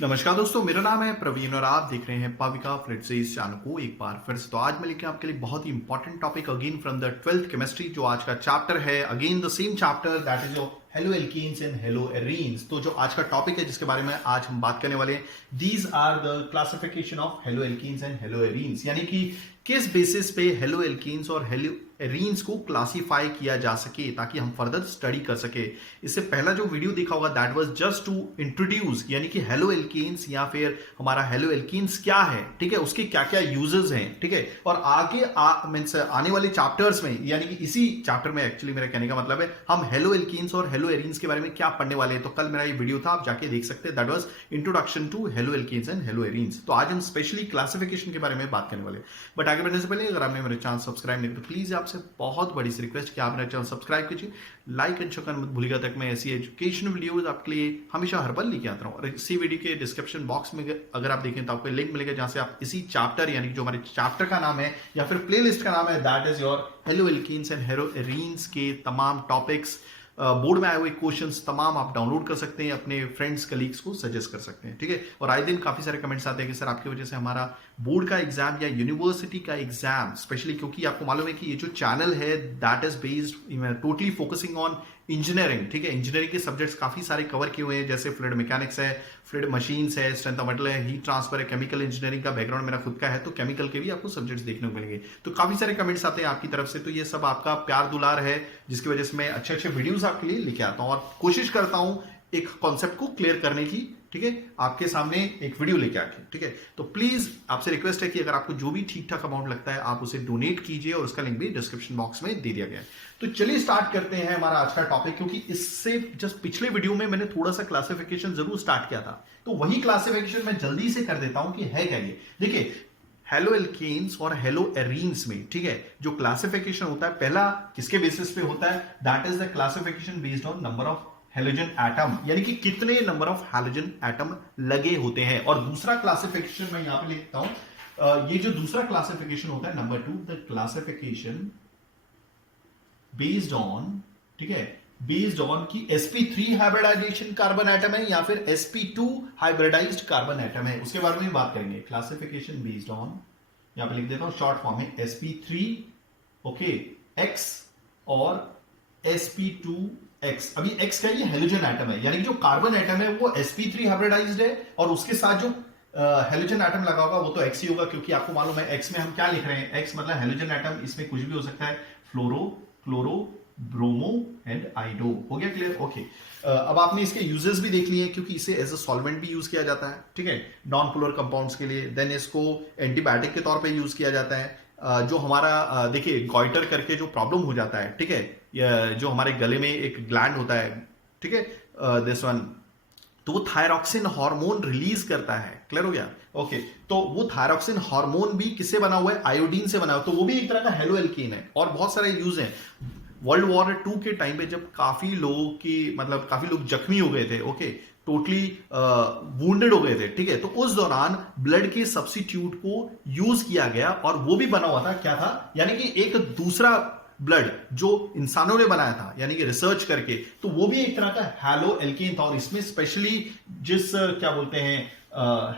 नमस्कार दोस्तों, मेरा नाम है प्रवीण और आप देख रहे हैं पाविका फ्लिट से इस चैनल को एक बार फिर से। तो आज मैं लेके आपके लिए बहुत ही important topic again from the 12th chemistry. जो आज का चैप्टर है again the same chapter, that is your hello alkenes and hello arenes. तो जो आज का टॉपिक है जिसके बारे में आज हम बात करने वाले हैं, these are the classification of halo alkenes and hello arenes, यानी कि किस बेसिस पे हेलो एल्कीन्स और हेलो एरीन्स को क्लासिफाई किया जा सके ताकि हम फर्दर स्टडी कर सके। इससे पहला जो वीडियो देखा होगा that was just to introduce, यानी कि हेलो एल्कीन्स या फिर हमारा हेलो एल्कीन्स क्या है, ठीक है, उसके क्या क्या यूजेस हैं, ठीक है। और आगे मींस आने वाले चैप्टर्स में, यानी कि इसी चैप्टर में एक्चुअली मेरा कहने का मतलब है हम हेलो एल्कीन्स और हेलो एरीन्स के बारे में क्या पढ़ने वाले हैं। तो कल मेरा ये वीडियो था, आप जाके देख सकते हैं, that was introduction to halo alkenes and hello arenes. तो आज हम स्पेशली क्लासिफिकेशन के बारे में बात करने वाले हैं। बट आगे बढ़ने से पहले अगर आपने मेरे चैनल सब्सक्राइब नहीं किया तो प्लीज आपसे बहुत बड़ी सी रिक्वेस्ट कि आप मेरा चैनल सब्सक्राइब कीजिए, लाइक एंड शेयर करना मत भूलिएगा, तक मैं ऐसी एजुकेशन वीडियोस आपके लिए हमेशा हर पल लेके आता हूँ। और इसी वीडियो के डिस्क्रिप्शन बॉक्स में अगर आप देखें तो आपको लिंक मिलेगा जहां से आप इसी चैप्टर, यानी जो हमारे चैप्टर का नाम है या फिर प्लेलिस्ट का नाम है, that is your hello alkenes and hello arenes के तमाम टॉपिक्स, बोर्ड में आए हुए क्वेश्चंस तमाम आप डाउनलोड कर सकते हैं, अपने फ्रेंड्स कलीग्स को सजेस्ट कर सकते हैं, ठीक है। और आए दिन काफी सारे कमेंट्स आते हैं कि सर आपकी वजह से हमारा बोर्ड का एग्जाम या यूनिवर्सिटी का एग्जाम, स्पेशली क्योंकि आपको मालूम है कि ये जो चैनल है that is based totally focusing on engineering, ठीक है। इंजीनियरिंग के सब्जेक्ट्स काफी सारे कवर किए हुए हैं, जैसे फ्लूइड मैकेनिक्स है, फ्लूइड मशीन्स है, स्ट्रेंथ ऑफ मेटल है, हीट ट्रांसफर है, केमिकल इंजीनियरिंग का बैकग्राउंड मेरा खुद का है, तो केमिकल के भी आपको सब्जेक्ट्स देखने को मिलेंगे। तो काफी सारे कमेंट्स आते हैं आपकी तरफ से, तो ये सब आपका प्यार दुलार है जिसकी वजह से मैं अच्छे अच्छे वीडियोस आपके लिए लेके आता हूं और कोशिश करता हूं एक कॉन्सेप्ट को क्लियर करने की, ठीक है, आपके सामने एक वीडियो लेके आके, ठीक है। तो प्लीज आपसे रिक्वेस्ट है कि अगर आपको जो भी ठीक ठाक अमाउंट लगता है आप उसे डोनेट कीजिए और उसका लिंक भी डिस्क्रिप्शन बॉक्स में दे दिया गया है। तो चलिए स्टार्ट करते हैं हमारा आज का टॉपिक, क्योंकि इससे जस्ट पिछले वीडियो में मैंने थोड़ा सा क्लासिफिकेशन जरूर स्टार्ट किया था, तो वही क्लासिफिकेशन मैं जल्दी से कर देता हूं कि है क्या ये। देखिए, हेलो एल्केन्स और हेलो एरीन्स में, ठीक है, जो क्लासिफिकेशन होता है पहला किसके बेसिस पे होता है, that is the classification based on number of halogen atom, यानी कि कितने नंबर ऑफ हेलोजन एटम लगे होते हैं। और दूसरा क्लासिफिकेशन मैं यहां पे लिखता हूं, ये जो दूसरा क्लासिफिकेशन होता है number 2, the classification based on, ठीक है, बेस्ड ऑन की sp3 हाइब्रिडाइजेशन कार्बन एटम है या फिर sp2 हाइब्रिडाइज्ड कार्बन एटम है, उसके बारे में बात करेंगे। क्लासिफिकेशन बेस्ड ऑन, यहां पे लिख देता हूं शॉर्ट फॉर्म में sp3 ओके x और sp2x। अभी x का ये हेलोजन एटम है, यानी कि जो कार्बन एटम है वो sp3 हाइब्रिडाइज्ड है और उसके साथ जो हेलोजन एटम लगा होगा वो तो x ही होगा, क्योंकि आपको मालूम है x में हम क्या लिख रहे हैं, x मतलब हेलोजन एटम, इसमें कुछ भी हो सकता है, फ्लोरो, क्लोरो, ब्रोमो एंड आइडो। हो गया क्लियर? ओके। अब आपने इसके यूजेस भी देख लिए, क्योंकि इसे एज अ सॉल्वेंट भी यूज किया जाता है, ठीक है, नॉन पोलर कंपाउंड्स के लिए। देन इसको एंटीबायोटिक के तौर पे यूज किया जाता है। जो हमारा देखिए गॉइटर करके जो प्रॉब्लम हो जाता है, ठीक है, जो हमारे गले में एक ग्लैंड होता है, ठीक है, दिस वन, तो वो थायरॉक्सिन हार्मोन रिलीज करता है। क्लियर हो गया? ओके। तो वो थायरॉक्सिन हार्मोन भी किससे बना हुआ है, आयोडीन से बना हुआ है, तो वो भी एक तरह का हेलो एल्कीन है। और बहुत सारे यूज हैं। वर्ल्ड वॉर 2 के टाइम पे जब काफी लोगों की, मतलब काफी लोग जख्मी हो गए थे, ओके, टोटली वुंडेड हो गए थे, ठीक है, तो उस दौरान ब्लड के सब्स्टिट्यूट को यूज किया गया और वो भी बना हुआ था, क्या था, यानी कि एक दूसरा ब्लड जो इंसानों ने बनाया था, यानी कि रिसर्च करके, तो वो भी एक तरह का हेलो एल्केन था। और इसमें स्पेशली जिस क्या बोलते हैं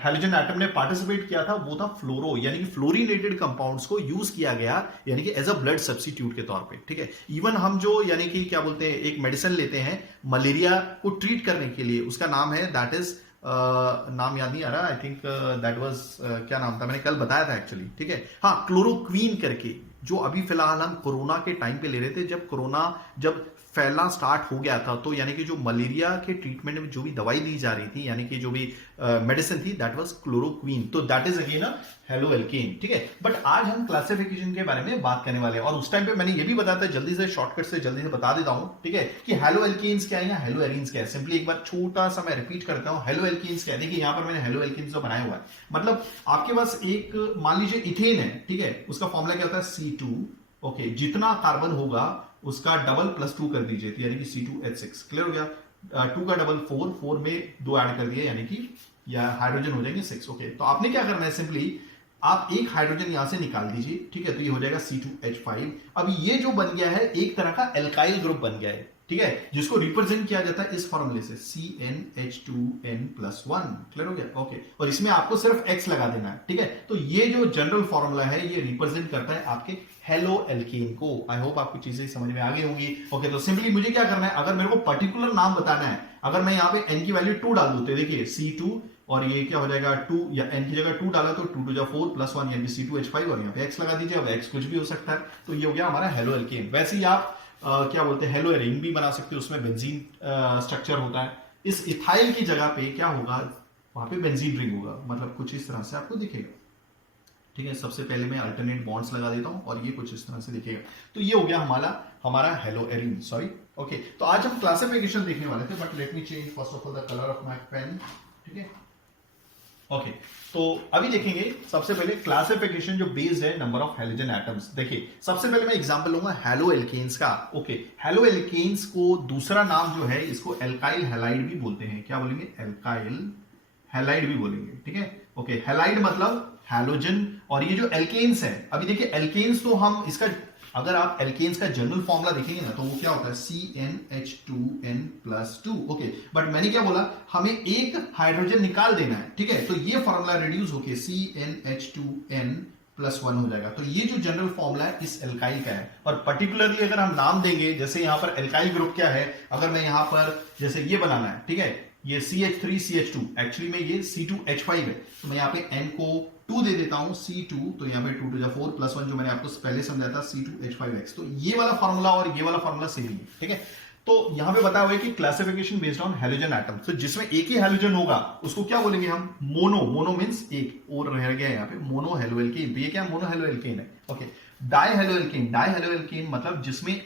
हेलोजन एटम ने पार्टिसिपेट किया था वो था फ्लोरो, यानी कि फ्लोरिनेटेड कंपाउंड्स को यूज किया गया, यानी कि एज अ ब्लड सब्स्टिट्यूट के तौर पे, ठीक है। इवन हम जो यानी कि क्या बोलते हैं एक मेडिसिन लेते हैं मलेरिया को ट्रीट करने के लिए, उसका नाम है, दैट इज नाम याद नहीं आ रहा, आई थिंक दैट वाज क्या नाम था, मैंने कल बताया था एक्चुअली, ठीक है, हाँ, क्लोरोक्वीन करके, जो अभी फिलहाल हम कोरोना के टाइम पे ले रहे थे, जब कोरोना जब फैलना स्टार्ट हो गया था, तो यानी कि जो मलेरिया के ट्रीटमेंट में जो भी दवाई दी जा रही थी, यानी कि जो भी मेडिसिन थी, दैट वाज क्लोरोक्वीन। तो that is again a halo alkane, ठीक है। बट आज हम क्लासिफिकेशन के बारे में बात करने वाले हैं, और उस टाइम पे मैंने ये भी बताया था, जल्दी से शॉर्टकट से जल्दी से बता देता हूं, ठीक है, कि हेलो एल्केन्स क्या है या हेलो एरीन्स क्या है। सिंपली एक बार छोटा सा मैं रिपीट करता हूं, हेलो एल्केन्स क्या है। देखिए यहां पर मैंने हेलो एल्केन्स जो बनाया हुआ है, मतलब आपके पास एक मान लीजिए इथेन है, ठीक है, उसका फॉर्मूला क्या होता है, C2, ओके, जितना कार्बन होगा उसका डबल +2 कर दीजिए, तो यानी कि C2H6। क्लियर हो गया? 2 का डबल 4, 4 में 2 ऐड कर दिया, यानी कि या हाइड्रोजन हो जाएंगे 6। ओके, तो आपने क्या करना है, सिंपली आप एक हाइड्रोजन यहां से निकाल दीजिए, ठीक है, तो ये हो जाएगा C2H5। अब ये जो बन गया है एक तरह का एल्काइल ग्रुप बन गया है, ठीक है, जिसको रिप्रेजेंट किया जाता है इस फॉर्मूले से CnH2n+1। क्लियर हो गया? ओके, और इसमें आपको सिर्फ X लगा देना है। ठीक है, तो ये जो जनरल फॉर्मूला है ये रिप्रेजेंट करता है आपके हेलो एल्केन को। आई होप आपको चीजें समझ में आ गई होंगी। ओके, तो सिंपली मुझे क्या करना है, अगर मेरे को पर्टिकुलर नाम बताना है, अगर मैं यहाँ पे n की वैल्यू 2 डाल दूं तो देखिए C2 और ये क्या हो जाएगा 2, या n की जगह 2 डाला तो 2 2 4 +1 यानी C2H5 और यहाँ पे X लगा दीजिए। अब X कुछ भी हो सकता है, तो ये हो गया हमारा हेलो एल्केन। वैसे ही आप क्या बोलते हैं हेलो रिंग भी बना सकते हो, उसमें बेंजीन स्ट्रक्चर होता है। इस इथाइल की जगह पे क्या होगा, वहां पे बेंजीन रिंग होगा, मतलब कुछ इस तरह से आपको दिखेगा। ठीक है, सबसे पहले मैं अल्टरनेट बॉन्ड्स लगा देता हूं और ये कुछ इस तरह से दिखेगा। तो ये हो गया हमारा हेलो एरिन, सॉरी। ओके, तो आज हम क्लासिफिकेशन देखने वाले थे, but let me change first of all the colour of my pen. ठीक है, ओके, तो अभी देखेंगे सबसे पहले क्लासिफिकेशन जो बेस्ड है नंबर ऑफ हैलोजन एटम्स। देखिए, सबसे पहले मैं एग्जांपल लूंगा हेलो एल्केन्स का। ओके, हेलो एल्केन्स को दूसरा नाम जो है इसको एल्काइल हैलाइड भी बोलते हैं। क्या बोलेंगे? एल्काइल हैलाइड भी बोलेंगे। ठीक है, ओके, हैलाइड मतलब हैलोजन। और ये जो एल्केन्स है, अभी देखिए एल्केन्स तो हम इसका, अगर आप एल्केन्स का जनरल फॉर्मूला देखेंगे ना तो वो क्या होता है CnH2n+2। ओके, बट मैंने क्या बोला, हमें एक हाइड्रोजन निकाल देना है। ठीक है, तो ये फॉर्मूला रिड्यूस होके CnH2n+1 हो जाएगा। तो ये जो जनरल फॉर्मूला है इस एल्काइल का है। और पर्टिकुलरली अगर हम नाम देंगे, जैसे यहां पर एल्काइल ग्रुप क्या है, अगर मैं यहां पर जैसे ये बनाना है, ठीक है, ये CH3CH2, एक्चुअली में ये C2H5 है, तो मैं यहाँ पे N को 2 दे देता हूं, C2, तो यहाँ पे 2 to 4 +1 जो मैंने आपको पहले समझाया था C2H5X। तो ये वाला फॉर्मूला और ये वाला फॉर्मूला सेम है। ठीक है, तो यहां पे बताया हुआ है कि classification based on halogen atom, तो जिसमें एक ही हैलोजन होगा उसको क्या बोलेंगे हम? मोनो मींस एक और रह गया यहाँ पे, मोनो हेलोएल्केन। तो ये क्या मोनो हेलोएल्केन है। ओके, डाई हेलोएल्केन मतलब जिसमें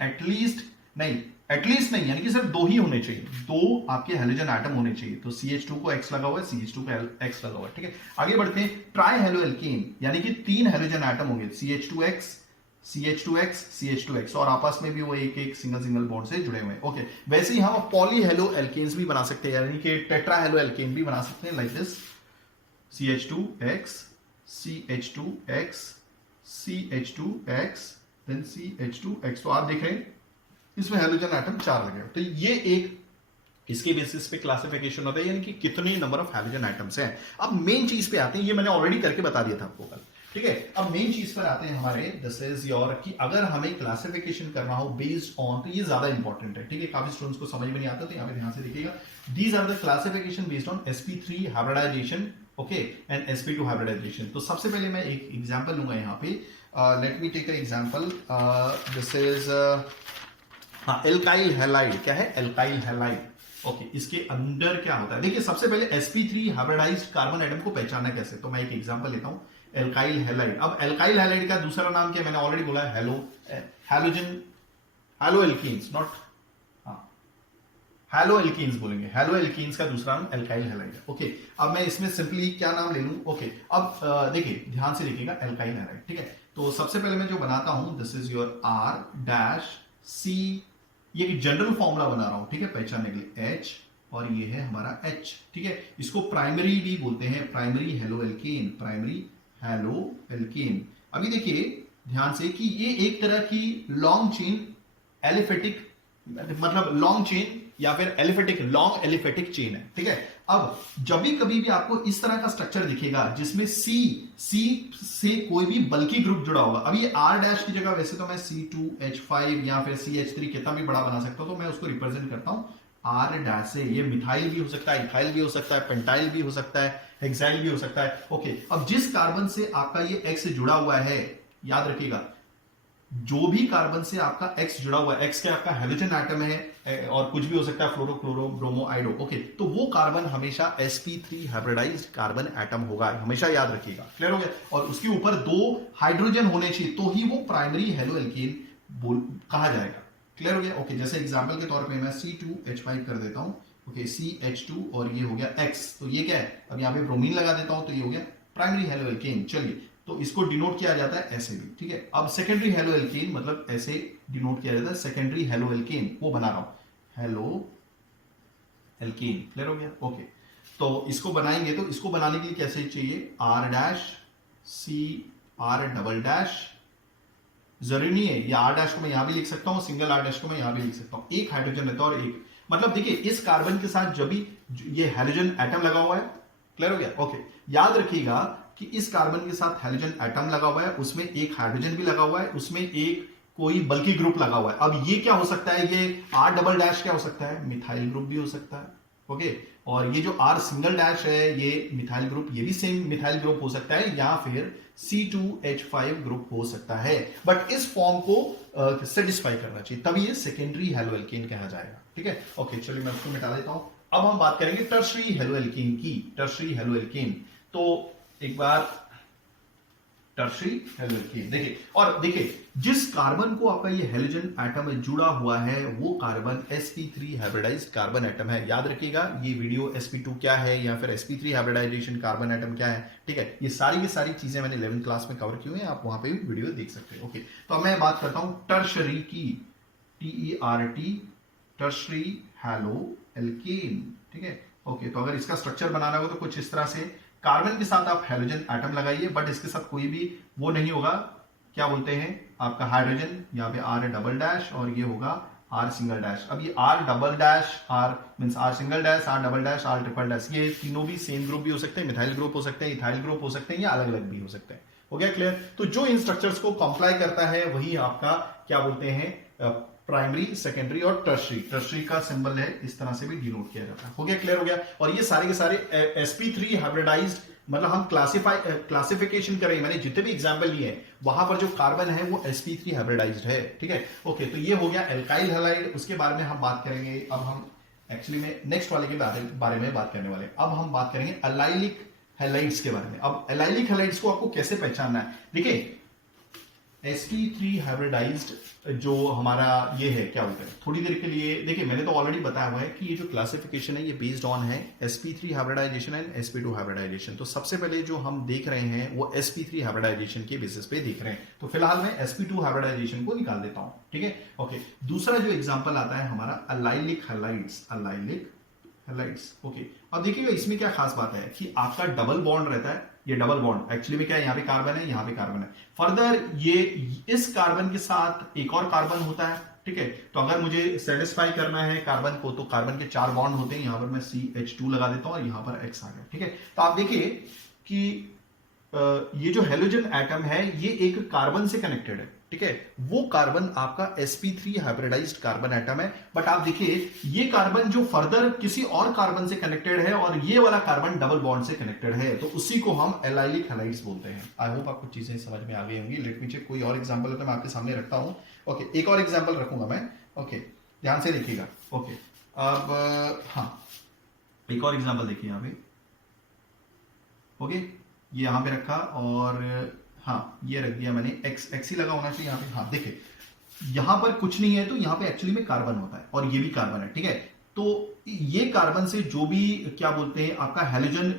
एटलीस्ट नहीं यानी कि सिर्फ 2 ही होने चाहिए, 2 आपके हैलोजन एटम होने चाहिए। तो CH2 को X लगा हुआ है, CH2 को X लगा हुआ है। ठीक है, आगे बढ़ते हैं। ट्राई हेलोएल्केन यानी कि 3 हैलोजन एटम होंगे, CH2X और आपस में भी वो एक सिंगल बॉन्ड से जुड़े हुए हैं। ओके, वैसे ही हम पॉली हेलोएल्केन्स भी बना सकते हैं, यानी कि टेट्रा हेलोएल्केन भी बना सकते हैं, like this CH2X then CH2X। तो आप देख रहे हैं इसमें हैलोजन एटम 4 लगे। तो ये एक इसके बेसिस पे क्लासिफिकेशन होता है, यानी कि कितने नंबर ऑफ हैलोजन एटम्स हैं। अब मेन चीज पे आते हैं, ये मैंने ऑलरेडी करके बता दिया था आपको कल। ठीक है, अब मेन चीज पर आते हैं हमारे, दिस इज योर, कि अगर हमें क्लासिफिकेशन करना हो बेस्ड ऑन, तो ये ज्यादा इंपॉर्टेंट है। ठीक है, काफी स्टूडेंट्स को समझ में नहीं आता, तो यहाँ पे ध्यान से देखिएगा। These are the classification based on sp3 hybridisation, okay, and sp2 hybridisation. तो सबसे पहले मैं एक एग्जांपल लूंगा यहाँ पे, let me take a example, this is alkyl halide. क्या है? Alkyl halide. ओके, इसके अंदर क्या होता है, देखिए सबसे पहले sp3 हाइब्रिडाइज्ड कार्बन एटम को पहचानना कैसे, तो मैं एक एग्जांपल लेता हूं, एल्काइल हैलाइड। अब एल्काइल हैलाइड का दूसरा नाम क्या, मैंने ऑलरेडी बोला है, हेलोएल्कीन्स, नॉट हेलोएल्कीन्स बोलेंगे, हेलोएल्कीन्स का दूसरा नाम एल्काइल हैलाइड है। ओके, अब मैं इसमें सिंपली क्या नाम ले लूं। ओके, अब देखिए ध्यान से देखिएगा, एल्काइल हैलाइड। ठीक है, तो सबसे पहले मैं जो बनाता हूं, दिस इज योर R-C, ये एक जनरल फॉर्मूला बना रहा हूं, ठीक है, पहचानने के लिए H, और ये है हमारा H। ठीक है, इसको प्राइमरी भी बोलते हैं, प्राइमरी हेलोएल्केन। अभी देखिए ध्यान से कि ये एक तरह की लॉन्ग चेन एलिफेटिक, मतलब लॉन्ग चेन या फिर लॉन्ग एलिफेटिक चेन है। ठीक है, अब जब भी कभी भी आपको इस तरह का स्ट्रक्चर दिखेगा जिसमें C से कोई भी बल्कि ग्रुप जुड़ा होगा, अब ये R' की जगह वैसे तो मैं C2H5 या फिर CH3 कितना भी बड़ा बना सकता हूं, तो मैं उसको रिप्रेजेंट करता हूं R' से। ये मिथाइल भी हो सकता है, इथाइल भी हो सकता है, पेंटाइल भी हो सकता है, हेक्साइल भी हो सकता है। ओके, अब जिस कार्बन से आपका ये X जुड़ा हुआ है, याद रखिएगा, जो भी कार्बन से आपका X जुड़ा हुआ है, X के आपका हेलोजन एटम है, और कुछ भी हो सकता है, फ्लोरो, क्लोरो, ब्रोमो, आइडो। ओके, तो वो कार्बन हमेशा sp3 हाइब्रिडाइज्ड कार्बन एटम होगा, हमेशा याद रखिएगा। क्लियर हो गया? और उसके ऊपर 2 हाइड्रोजन होने चाहिए, तो ही वो प्राइमरी हेलोएल्केन कहा जाएगा। क्लियर हो गया? ओके, जैसे एग्जांपल के तौर पे मैं C2H5 कर देता हूं, ओके, CH2 और ये हो गया X, तो ये क्या है, अब यहाँ पे ब्रोमीन लगा देता हूं, तो ये हो गया प्राइमरी हेलोएल्केन। चलिए, तो इसको डिनोट किया जाता है ऐसे भी। ठीक है, अब सेकेंडरी हेलोएल्केन मतलब ऐसे डिनोट किया जाता है, सेकेंडरी हेलोएल्केन वो बना रहा हूं, हेलोएल्केन। क्लियर हो गया? ओके, तो इसको बनाएंगे, तो इसको बनाने के लिए कैसे चाहिए, R' C R double dash जरूरी नहीं है ये R डैश को मैं यहां भी लिख सकता हूं, सिंगल R डैश को मैं यहां भी लिख सकता हूं। एक हाइड्रोजन रहता है और एक, मतलब देखिए इस कार्बन के साथ जब भी ये हाइड्रोजन एटम लगा हुआ है, क्लियर हो गया? ओके, याद रखिएगा कि इस कार्बन के साथ हाइड्रोजन एटम लगा हुआ है, उसमें एक हाइड्रोजन भी लगा हुआ है, उसमें एक कोई बल्कि ग्रुप लगा हुआ है। अब ये क्या हो सकता है, ये R डबल डैश क्या हो सकता है, मिथाइल ग्रुप भी हो सकता है। ओके, और ये जो R सिंगल डैश है ये मिथाइल ग्रुप, ये भी सेम मिथाइल ग्रुप हो सकता है, या फिर C2H5 ग्रुप हो सकता है। बट इस फॉर्म को सेटिस्फाई करना चाहिए, तभी ये सेकेंडरी हेलोएल्केन कहा जाएगा। ठीक है, ओके, चलिए मैं उसको मिटा देता हूं। अब हम बात करेंगे टर्शरी हेलोएल्केन की। टर्शरी हेलोएल्केन, तो एक बार टर्शरी हेलोएल्केन देखिए, और देखिए जिस कार्बन को आपका ये हेलोजन एटम में जुड़ा हुआ है वो carbon sp3 hybridised carbon atom है। याद रखिएगा ये वीडियो sp2 क्या है या फिर sp3 हाइब्रिडाइजेशन कार्बन एटम क्या है। ठीक है, ये सारी की सारी चीजें मैंने 11th क्लास में कवर की हुई है, आप वहां पे भी वीडियो देख सकते हैं। ओके, तो अब मैं बात करता हूं टर्शरी की, TERT, टर्शरी हेलोएल्केन। ठीक है, ओके, तो अगर इसका स्ट्रक्चर बनाना हो तो कुछ इस तरह से, कार्बन के साथ आप हेलोजन एटम लगाइए, बट इसके साथ कोई भी वो नहीं होगा, क्या बोलते हैं आपका हाइड्रोजन, यहाँ पे R डबल डैश और ये होगा R सिंगल डैश। अब ये R double dash, R means R single dash, R double dash, R triple dash, ये तीनों भी सेम ग्रुप भी हो सकते हैं, मिथाइल ग्रुप हो सकते हैं, इथाइल ग्रुप हो सकते हैं, या अलग अलग भी हो सकते हैं। हो गया क्लियर? तो जो इन स्ट्रक्चर्स को कंप्लाई करता है वही आपका क्या बोलते हैं, प्राइमरी, सेकेंडरी और टर्शरी। टर्शरी का सिंबल है इस तरह से भी डिनोट किया जाता है। हो गया, क्लियर हो गया? और ये सारे के सारे sp3 हाइब्रिडाइज्ड, मतलब हम क्लासिफिकेशन करें, मैंने जितने भी एग्जांपल लिए हैं वहां पर जो कार्बन है वो sp3 हाइब्रिडाइज्ड है। ठीक है, ओके, तो ये हो गया एल्काइल हैलाइड। उसके बारे में हम बात करेंगे। अब हम एक्चुअली में नेक्स्ट वाले के बारे में बात करने वाले। अब हम बात करेंगे अलाइलिक हैलाइड्स के बारे में। अब अलाइलिक हैलाइड्स को आपको कैसे पहचानना है, देखिए sp3 हाइब्रिडाइज्ड जो हमारा ये है, क्या बोलते हैं, थोड़ी देर के लिए देखिए, मैंने तो ऑलरेडी बताया हुआ है कि ये जो क्लासिफिकेशन है ये बेस्ड ऑन है sp3 hybridization and sp2 hybridisation. तो सबसे पहले जो हम देख रहे हैं वो sp3 हाइब्रिडाइजेशन के बेसिस पे देख रहे हैं। तो फिलहाल मैं sp2 हाइब्रिडाइजेशन को निकाल देता हूं। ठीक है, ओके, दूसरा जो एग्जाम्पल आता है हमारा allylic halides. Allylic halides, okay, अब देखिएगा इसमें क्या खास बात है कि आपका डबल बॉन्ड रहता है। ये डबल बॉन्ड एक्चुअली में क्या है, यहाँ पे कार्बन है, यहाँ पे कार्बन है। फर्दर ये इस कार्बन के साथ एक और कार्बन होता है। ठीक है, तो अगर मुझे सेटिस्फाई करना है कार्बन को, तो कार्बन के 4 बॉन्ड होते हैं, यहां पर मैं CH2 लगा देता हूं और यहां पर X आ गया। ठीक है, तो आप देखिए कि ये जो हेलोजन एटम है ये एक कार्बन से कनेक्टेड है। ठीक है, वो कार्बन आपका sp3 हाइब्रिडाइज्ड कार्बन एटम है। बट आप देखिए ये कार्बन जो फर्दर किसी और कार्बन से कनेक्टेड है और ये वाला कार्बन डबल बॉन्ड से कनेक्टेड है, तो उसी को हम एलाइलिक हैलाइड्स बोलते हैं। आई होप आपको चीजें समझ में आ गई होंगी। लेट मी चेक, कोई और एग्जांपल है तो मैं आपके सामने रखता हूं। ओके, एक और एग्जांपल रखूंगा मैं। ओके, ध्यान से देखिएगा। ओके, अब हाँ, एक और एग्जांपल देखिए यहाँ पे। ओके, ये यहां पे रखा और हाँ ये रख दिया मैंने, एक्स ही लगा होना चाहिए यहाँ पे। हाँ देखिए यहां पर कुछ नहीं है, तो यहां पे एक्चुअली में कार्बन होता है और ये भी कार्बन है। ठीक है, तो ये कार्बन से जो भी क्या बोलते हैं आपका हेलोजन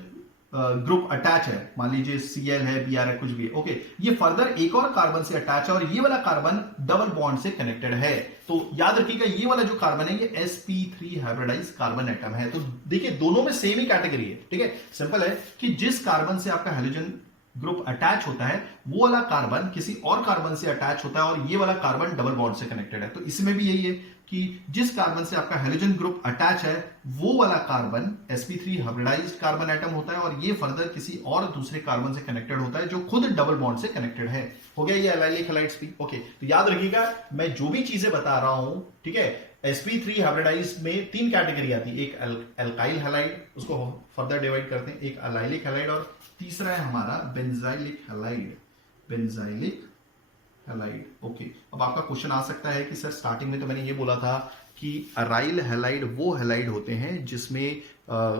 ग्रुप अटैच है, मान लीजिए Cl है, Br है, कुछ भी है। ओके, ये फर्दर एक और कार्बन से अटैच है और ये वाला कार्बन डबल बॉन्ड से कनेक्टेड है। तो याद रखिएगा ये वाला जो कार्बन है ये sp3 हाइब्रिडाइज्ड कार्बन एटम है। तो देखिए दोनों में सेम ही कैटेगरी है। ठीक है, सिंपल है कि जिस कार्बन से आपका हेलोजन ग्रुप अटैच होता है वो वाला कार्बन किसी और कार्बन से अटैच होता है और ये वाला कार्बन डबल बॉन्ड से कनेक्टेड है। तो इसमें भी यही है कि जिस कार्बन से आपका हेलोजन ग्रुप अटैच है वो वाला carbon sp3 hybridised carbon atom होता है और ये फर्दर किसी और दूसरे कार्बन से कनेक्टेड होता है जो खुद डबल बॉन्ड से कनेक्टेड है। हो गया ये एलाइलिक हैलाइड्स भी। ओके, तो याद रखिएगा मैं जो भी चीजें बता रहा हूं, ठीक है, sp3 हाइब्रिडाइज्ड में 3 कैटेगरी आती है। एक एल्काइल हैलाइड, उसको फर्दर डिवाइड करते हैं, एक अलाइलिक हैलाइड और तीसरा है हमारा benzylic halide. Benzylic halide. Okay, अब आपका क्वेश्चन आ सकता है कि सर स्टार्टिंग में तो मैंने ये बोला था कि अराइल हैलाइड वो हैलाइड होते हैं जिसमें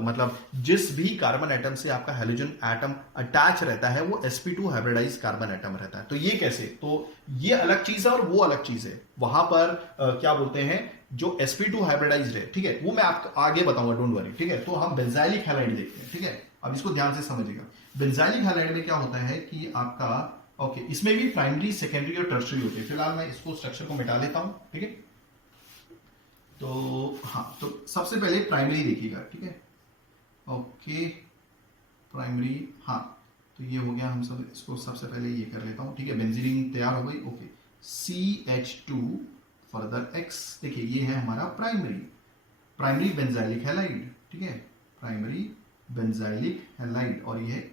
मतलब जिस भी कार्बन एटम से आपका हेलोजन एटम अटैच रहता है वो sp2 हाइब्रिडाइज्ड कार्बन एटम रहता है। तो ये कैसे, तो ये अलग चीज है और वो अलग चीज है। वहां पर क्या बोलते हैं जो sp2 हाइब्रिडाइज्ड है, ठीक है, वो मैं आपको आगे बताऊंगा, डोंट वरी। ठीक है, तो हम बेंजाइलिक हैलाइड देखते हैं। ठीक है, अब इसको ध्यान से समझिएगा। बेंजाइलिक हैलाइड में क्या होता है कि आपका ओके, इसमें भी प्राइमरी, सेकेंडरी और टर्शरी होती है। फिलहाल मैं इसको स्ट्रक्चर को मिटा लेता हूं। ठीक है, तो हाँ, तो सबसे पहले प्राइमरी देखिएगा। ठीक है, ओके, प्राइमरी, हाँ, तो ये हो गया। हम सब इसको सबसे पहले ये कर लेता हूं। ठीक है, बेंजीन तैयार हो गई। Okay, CH2 further X। देखिए ये है हमारा प्राइमरी बेंजाइलिक हैलाइड, ठीक है, प्राइमरी बेंजाइलिक हैलाइड, और ये है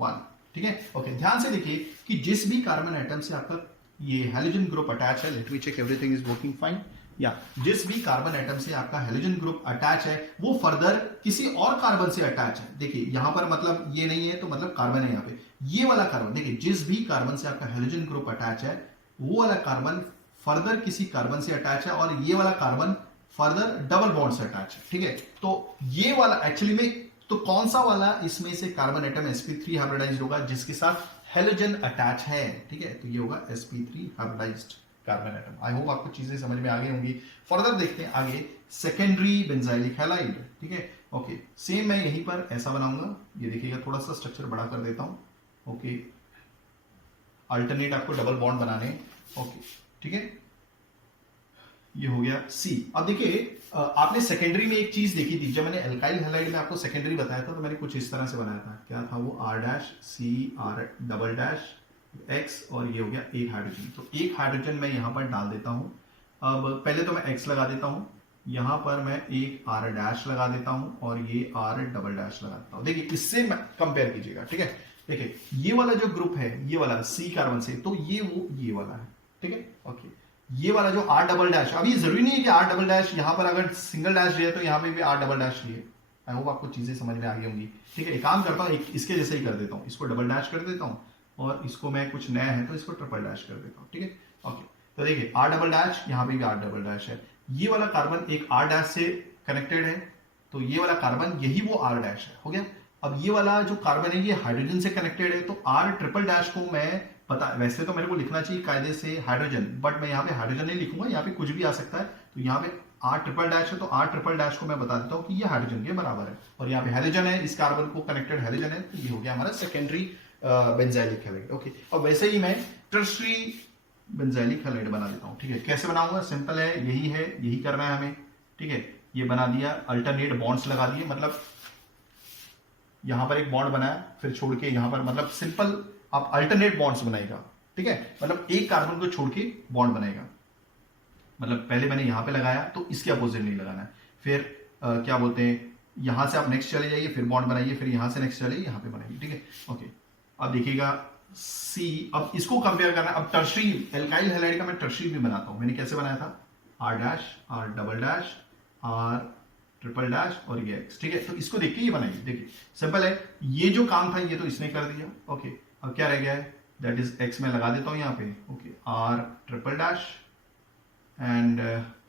1, ठीक है। ओके, ध्यान से देखिए कि जिस भी कार्बन एटम से आपका ये हैलोजन ग्रुप अटैच है, let me check everything is working fine, या जिस भी कार्बन एटम से आपका हैलोजन ग्रुप अटैच है वो फर्दर किसी और कार्बन से अटैच है। देखिए यहां पर मतलब ये नहीं है तो मतलब कार्बन है यहाँ पे, ये वाला कार्बन, देखिए जिस भी कार्बन से आपका हैलोजन ग्रुप अटैच है वो वाला कार्बन फर्दर किसी कार्बन से अटैच है, और ये वाला कार्बन फर्दर डबल बॉन्ड से अटैच है, ठीक है। तो ये वाला एक्चुअली में, तो कौन सा वाला इसमें से कार्बन एटम sp3 हाइब्रिडाइज्ड होगा जिसके साथ हैलोजन अटैच है, ठीक है, तो ये होगा sp3 hybridised carbon atom. I hope आपको चीजें समझ में आ गई होंगी। फर्दर देखते हैं आगे सेकेंडरी बेंजाइलिक हैलाइड, ठीक है। ओके, सेम मैं यहीं पर ऐसा बनाऊंगा, ये देखिएगा थोड़ा सा स्ट्रक्चर बड़ा कर देता हूं। ओके, अल्टरनेट आपको डबल बॉन्ड बनाने, ओके, ठीक है, ये हो गया C। अब देखिए आपने सेकेंडरी में एक चीज देखी थी, जब मैंने एल्काइल हैलाइड में आपको सेकेंडरी बताया था तो मैंने कुछ इस तरह से बनाया था, क्या था वो, R', C, R', X, और ये हो गया एक हाइड्रोजन। तो एक हाइड्रोजन मैं यहां पर डाल देता हूं। अब पहले तो मैं X लगा देता हूं, यहां पर मैं एक R' लगा देता हूं, और ये R' लगा देता हूं। देखिए इससे कंपेयर कीजिएगा, ठीक है। देखिए ये वाला जो ग्रुप है, ये वाला C कार्बन से, तो ये वाला है, ठीक है। ओके, ये वाला जो R', अभी जरूरी नहीं है कि R', यहां पर अगर सिंगल डैश दिया तो यहां पे भी R'' लिए। आई होप आपको चीजें समझ में आ गई होंगी, ठीक है। एक काम करता हूं, इसके जैसे ही कर देता हूं, इसको डबल डैश कर देता हूं, और इसको मैं कुछ नया है तो इसको ट्रिपल डैश कर देता हूं, ठीक है। ओके, तो देखिए R', यहां पे भी R'' है, ये वाला कार्बन एक R' से कनेक्टेड है, तो ये वाला कार्बन यही वो R' है, हो गया। अब ये वाला जो कार्बन है ये हाइड्रोजन से कनेक्टेड है, तो R'' को मैं पता, वैसे तो मेरे को लिखना चाहिए कायदे से हाइड्रोजन, बट मैं यहाँ पे हाइड्रोजन नहीं लिखूंगा, यहाँ पे कुछ भी आ सकता है। तो यहाँ पे R'' है, तो R'' को मैं बता देता हूँ कि ये हाइड्रोजन के बराबर है, और यहाँ पे हैलोजन है, इस कार्बन को कनेक्टेड हैलोजन है, तो ये हो गया हमारा सेकेंडरी बेंजाइलिक हैलाइड। ओके, अब वैसे ही मैं टर्शरी बेंजाइलिक हैलाइड बना देता हूँ, ठीक है। कैसे बनाऊंगा, सिंपल है, यही करना है हमें, ठीक है। ये बना दिया, अल्टरनेट बॉन्ड्स लगा दिए, मतलब यहां पर एक बॉन्ड बनाया, फिर छोड़ के यहां पर, मतलब सिंपल आप अल्टरनेट बॉन्ड्स बनाएगा, ठीक है, मतलब एक कार्बन को छोड़ के बॉन्ड बनाएगा। मतलब पहले मैंने यहां पे लगाया तो इसके अपोजिट नहीं लगाना है, फिर क्या बोलते हैं, यहां से आप नेक्स्ट चले जाइए, फिर बॉन्ड बनाइए, फिर यहां से नेक्स्ट चले यहां पे बनाइए, ठीक है। ओके, अब देखिएगा C, अब इसको कंपेयर करना है। अब टर्शरी एल्काइल हैलाइड का मैं टर्शरी भी बनाता हूं, मैंने कैसे बनाया था, R', R', और ये X, ठीक है। तो इसको देख के ये बनाइए, देखिए सिंपल है, ये जो काम था ये तो इसने कर दिया। ओके, अब क्या रह गया है, दैट इज X मैं लगा देता हूं यहाँ पे। Okay, R'' and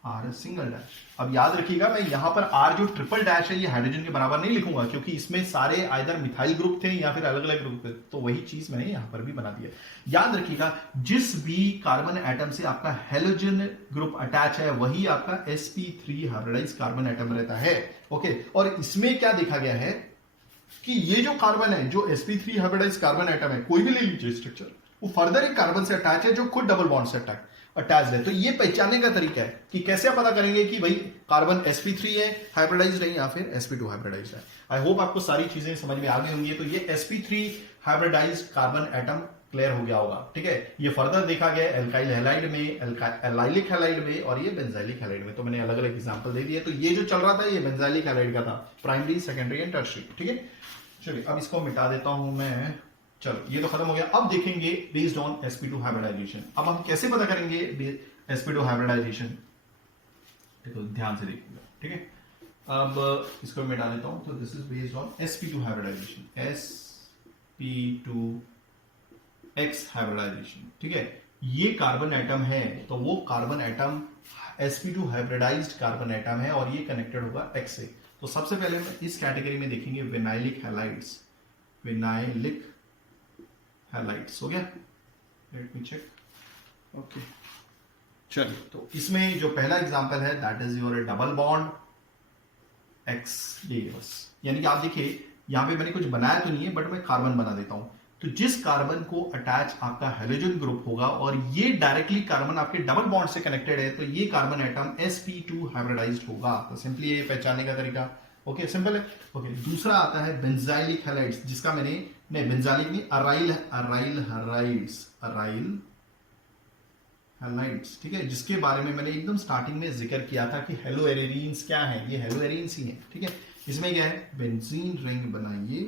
R single dash. अब याद रखिएगा मैं यहाँ पर R जो ट्रिपल डैश है ये हाइड्रोजन के बराबर नहीं लिखूंगा, क्योंकि इसमें सारे आइदर मिथाइल ग्रुप थे या फिर अलग अलग ग्रुप थे, तो वही चीज मैंने यहाँ पर भी बना दिया। याद रखिएगा जिस भी कार्बन एटम से आपका हेलोजन ग्रुप अटैच है वही आपका sp3 हाइब्रिडाइज कार्बन एटम रहता है। ओके, और इसमें क्या देखा गया है कि ये जो कार्बन है, जो sp3 हाइब्रिडाइज कार्बन एटम है, कोई भी ले लीजिए स्ट्रक्चर, वो फर्दर एक कार्बन से अटैच है जो खुद डबल बॉन्ड से अटैच है। तो ये पहचानने का तरीका है कि कैसे आप पता करेंगे कि भाई कार्बन sp3 है हाइब्रिडाइज्ड है या फिर sp2 हाइब्रिडाइज्ड है। आई होप आपको सारी चीजें समझ में आ गई होंगी। तो ये sp3 hybridised carbon atom clear हो गया होगा, ठीक है। ये फर्दर देखा गया एल्काइल हैलाइड में, एलाइलिक हैलाइड में, और ये बेंजाइलिक हैलाइड में। तो मैंने अलग अलग एग्जांपल दे दिए। तो ये जो चल रहा था ये बेंजाइलिक हैलाइड का था, प्राइमरी, सेकेंडरी एंड टर्शरी, ठीक है। चलिए अब इसको मिटा देता हूं मैं। चलो ये तो खत्म हो गया। अब देखेंगे बेस्ड ऑन sp2 हाइब्रिडाइजेशन। अब हम कैसे पता करेंगे sp2 हाइब्रिडाइजेशन, देखो ध्यान से देखिएगा, ठीक है। अब इसको मिटा देता हूं। तो this is based on sp2 hybridisation, sp2x hybridisation, ठीक है। ये कार्बन एटम है तो वो carbon atom sp2 hybridised carbon atom है और ये कनेक्टेड होगा X से। तो सबसे पहले मैं इस कैटेगरी में देखेंगे विनाइलिक हैलाइड्स, विनाइलिक हैलाइड्स हो गया। Late me check. ओके, चलिए तो इसमें जो पहला एग्जांपल है that is your double bond X, ये बस। यानी कि आप देखिए यहां पे मैंने कुछ बनाया तो नहीं है, बट मैं कार्बन बना देता हूं। तो जिस कार्बन को अटैच आपका हेलोजन ग्रुप होगा और ये डायरेक्टली कार्बन आपके डबल बॉन्ड से कनेक्टेड है, तो ये कार्बन एटम sp2 हाइब्रिडाइज्ड होगा। तो सिंपली ये पहचानने का तरीका, ओके, सिंपल है। ओके, दूसरा आता है बेंजाइलिक हैलाइड्स, जिसका मैंने, नहीं बेंजाइलिक नहीं, अराइल हैलाइड्स, अराइल हैलाइड्स, ठीक है, जिसके बारे में मैंने एकदम स्टार्टिंग में जिक्र किया था कि हेलोएरिन्स क्या है, ये हेलोएरिन्स ही है, ठीक है। इसमें क्या है, बेंजीन रिंग बनाइए,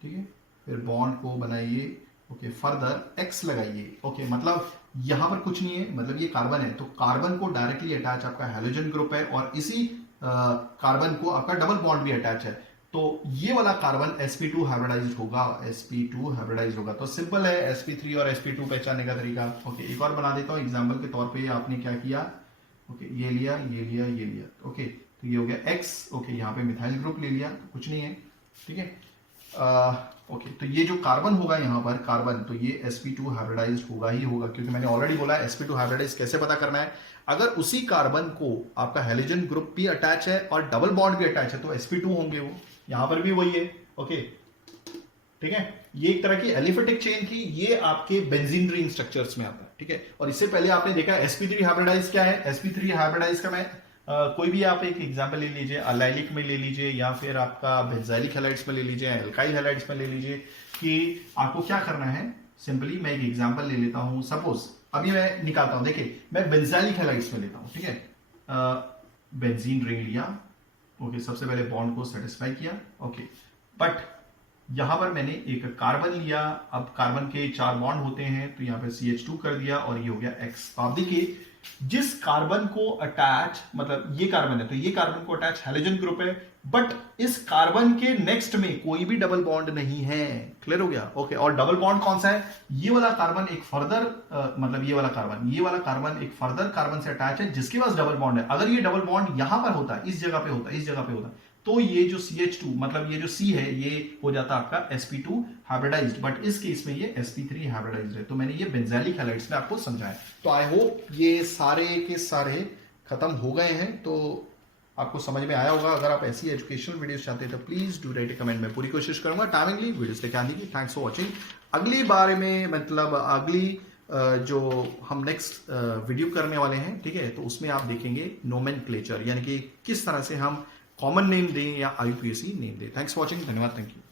ठीक है, फिर बॉन्ड को बनाइए, ओके, फर्दर एक्स लगाइए, ओके, मतलब यहां पर कुछ नहीं है, मतलब ये कार्बन है, तो कार्बन को डायरेक्टली अटैच आपका हैलोजन ग्रुप है और इसी कार्बन को आपका डबल बॉन्ड भी अटैच है, तो ये वाला कार्बन sp2 हाइब्रिडाइज्ड होगा, sp2 हाइब्रिडाइज्ड होगा। तो सिंपल है sp3 और sp2 पहचानने का तरीका। ओके, एक और बना देता हूं एग्जांपल के तौर पे। आपने क्या किया, ओके, ये लिया, ये लिया, ये लिया, ओके, तो ये हो गया x, ओके, यहाँ पे मिथाइल ग्रुप ले लिया, तो कुछ नहीं है, ठीक है। ओके, तो ये जो कार्बन होगा यहाँ पर कार्बन, तो ये sp2 हाइब्रिडाइज्ड होगा ही होगा, क्योंकि मैंने ऑलरेडी बोला sp2 हाइब्रिडाइज्ड कैसे पता करना है। अगर उसी कार्बन को आपका हैलोजन ग्रुप भी अटैच है और डबल बॉन्ड भी अटैच है तो sp2 होंगे वो, यहां पर भी वही है, ओके, ठीक है। ये एक तरह की एलिफेटिक चेन थी, ये आपके बेंजीन रिंग स्ट्रक्चर्स में आता है, ठीक है। और इससे पहले आपने देखा sp3 हाइब्रिडाइज क्या है, sp3 हाइब्रिडाइज का मैं कोई भी आप एक एग्जांपल ले लीजिए, अलाइलिक में ले लीजिए या फिर आपका बेंजाइलिक हैलाइड्स में ले लीजिए, एल्काइल हैलाइड्स में ले लीजिए, कि आपको क्या करना है। सिंपली मैं एक एग्जांपल ले लेता हूं, सपोज अभी मैं निकालता हूं, देखिए मैं बेंजाइलिक हैलाइड्स में लेता हूं, ठीक है, बेंजीन रिंग लिया, ओके, सबसे पहले बॉन्ड को सेटिस्फाई किया, ओके, बट यहां पर मैंने एक कार्बन लिया, अब कार्बन के 4 बॉन्ड होते हैं, तो यहां पे CH2 कर दिया और ये हो गया X। तो आप देखिए जिस कार्बन को अटैच, मतलब ये कार्बन है तो ये कार्बन को अटैच हैलोजन ग्रुप है, बट इस कार्बन के नेक्स्ट में कोई भी डबल बॉन्ड नहीं है। क्लियर हो गया, ओके। और डबल बॉन्ड कौन सा है, ये वाला कार्बन एक फर्दर मतलब ये वाला कार्बन एक फर्दर कार्बन से अटैच है जिसके पास डबल बॉन्ड है। अगर ये डबल बॉन्ड यहां पर होता, इस जगह पे होता, इस जगह पे होता, तो ये जो CH2 मतलब ये जो C है ये हो जाता आपका sp2 हाइब्रिडाइज्ड, बट इस केस में ये sp3 हाइब्रिडाइज्ड है। तो मैंने ये बेंजाइलिक हैलाइड्स में आपको समझाया। तो आई होप ये सारे के सारे खत्म हो गए हैं, तो आपको समझ में आया होगा। अगर आप ऐसी एजुकेशनल वीडियोस चाहते हैं तो please do right A comment, में पूरी कोशिश करूंगा टाइमिंगली वीडियोस लेके आने की। Thanks for watching. अगली बार में मतलब अगली जो हम नेक्स्ट वीडियो करने वाले हैं, ठीक है, तो उसमें आप देखेंगे नोमेनक्लेचर, यानी कि किस तरह से हम कॉमन नेम दें या IUPAC नेम दें। थैंक्स फॉर वॉचिंग, धन्यवाद, थैंक यू।